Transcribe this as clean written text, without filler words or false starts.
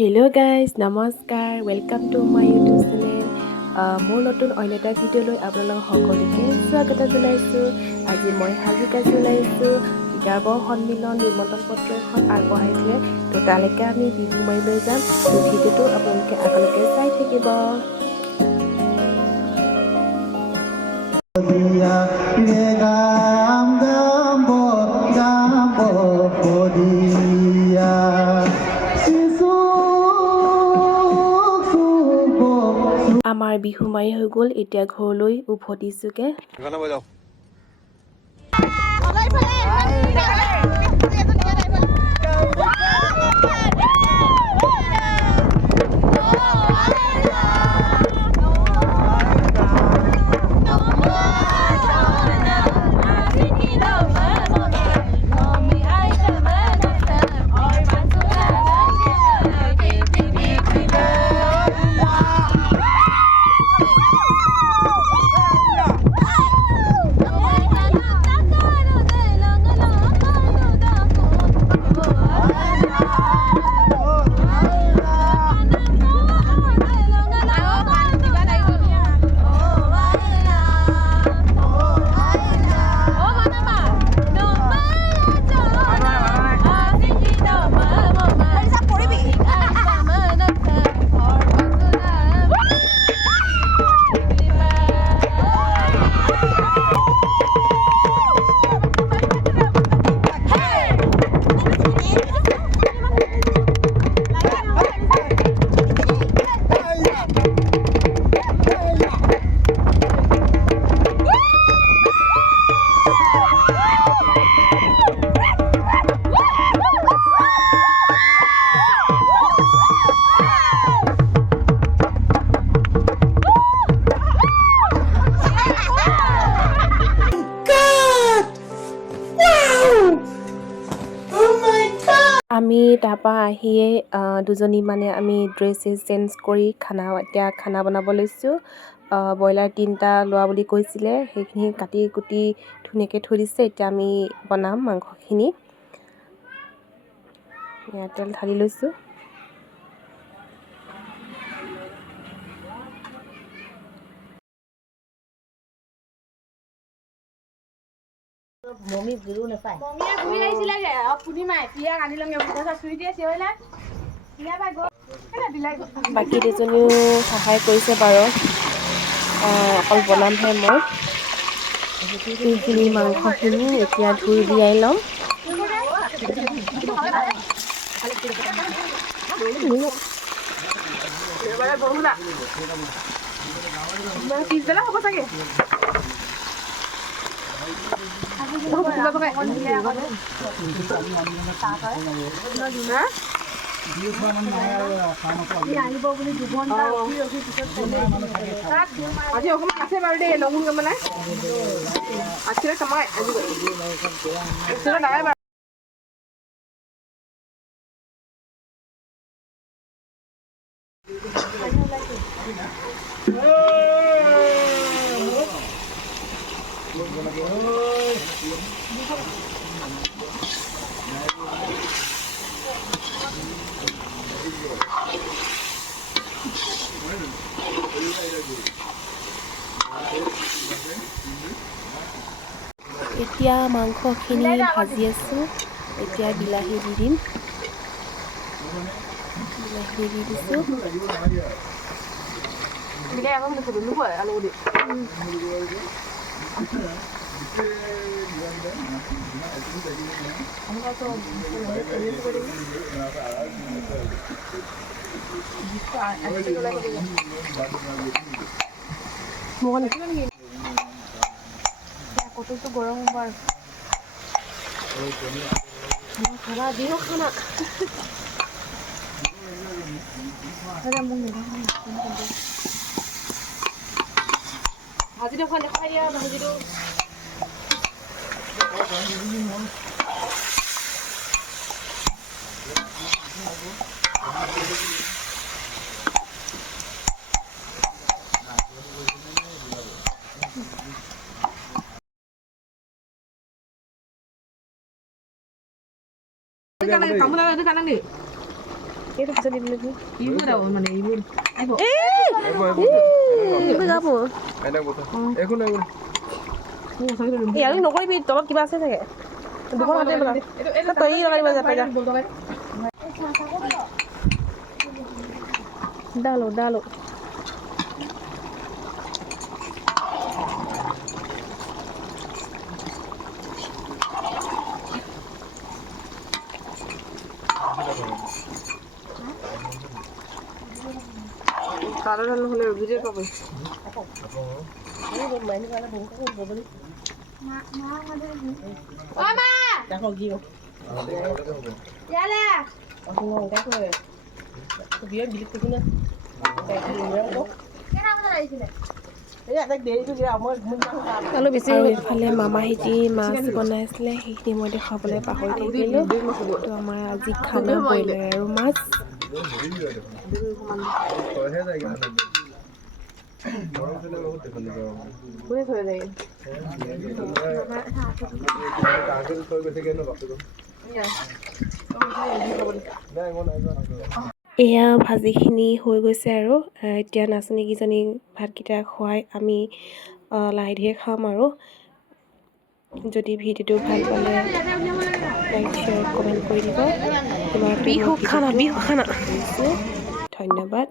Hello guys, namaskar. Welcome to my YouTube channel. মোৰ নতুন অন্য এটা ভিডিঅ'লৈ আপোনালোক সকলোকে স্বাগত জনাইছোঁ। আজি মই হাজিকা চলাইছোঁ। তিতাবৰ সন্মিলন নিমন্ত্ৰণ পত্ৰ এখন আগবঢ়াইছিলে। তো তালৈকে আমি বিহু মাৰিলৈ যাম। তো ভিডিঅ'টো আপোনালোকে আগলৈকে চাই থাকিব। আমাৰ বিহু মাৰি হৈ গ'ল, এতিয়া ঘৰলৈ উভতিছোগে। আমি তাৰপৰা আহিয়ে দুজনী মানে আমি ড্ৰেছ চেঞ্জ কৰি এতিয়া খানা বনাব লৈছোঁ। ব্ৰইলাৰ 3টা লোৱা বুলি কৈছিলে, সেইখিনি কাটি কুটি ধুনীয়াকৈ থৈ দিছে। এতিয়া আমি বনাম মাংসখিনি। তেল ঢালি লৈছোঁ। বাকী দুজনীও সহায় কৰিছে বাৰু, অকল বনামহে মই। সেইখিনি মাংসখিনি এতিয়া ধুই উলিয়াই ল'ম। পিছবেলা হ'ব চাগে। আজি অকণমান আছে বাৰু দেই, লগুণ মানে আজি কমাই আজি এতিয়া মাংসখিনি ভাজি আছোঁ। এতিয়া বিলাহী দি দিম। বিলাহী দি দিছোঁ। কতটো গৰম হোৱাৰ খানা বিহু খানা ভাজিটো খাই দেখাই দিয়া। ভাজিটো kamu nanti kanan nih. এইটো পিছত দিম নেকি এইবোৰ দাও মানে এইবোৰ ইয়াক নকৰিবি তলত কিবা আছে চাগে দুখন হাতে বনা তই লগাই দিব যা পাইজা ডালো কালো ডাল নহলে ভিডিও পাব আৰু এইফালে মামাহেঁতি মাছ বনাইছিলে সেইখিনি মই দেখাবলৈ পাহৰি থাকিলোঁ তো আমাৰ আজি খানা ব্ৰইলাৰ আৰু মাছ এয়া ভাজিখিনি হৈ গৈছে আৰু এতিয়া নাচনীকেইজনীক ভাতকেইটা খুৱাই আমি লাহে ধীৰে খাম আৰু যদি ভিডিঅ'টো ভাল পালে লাইক শ্বেয়াৰ কমেণ্ট কৰি দিব তোমাৰ বিহু খানা কৰিছোঁ ধন্যবাদ।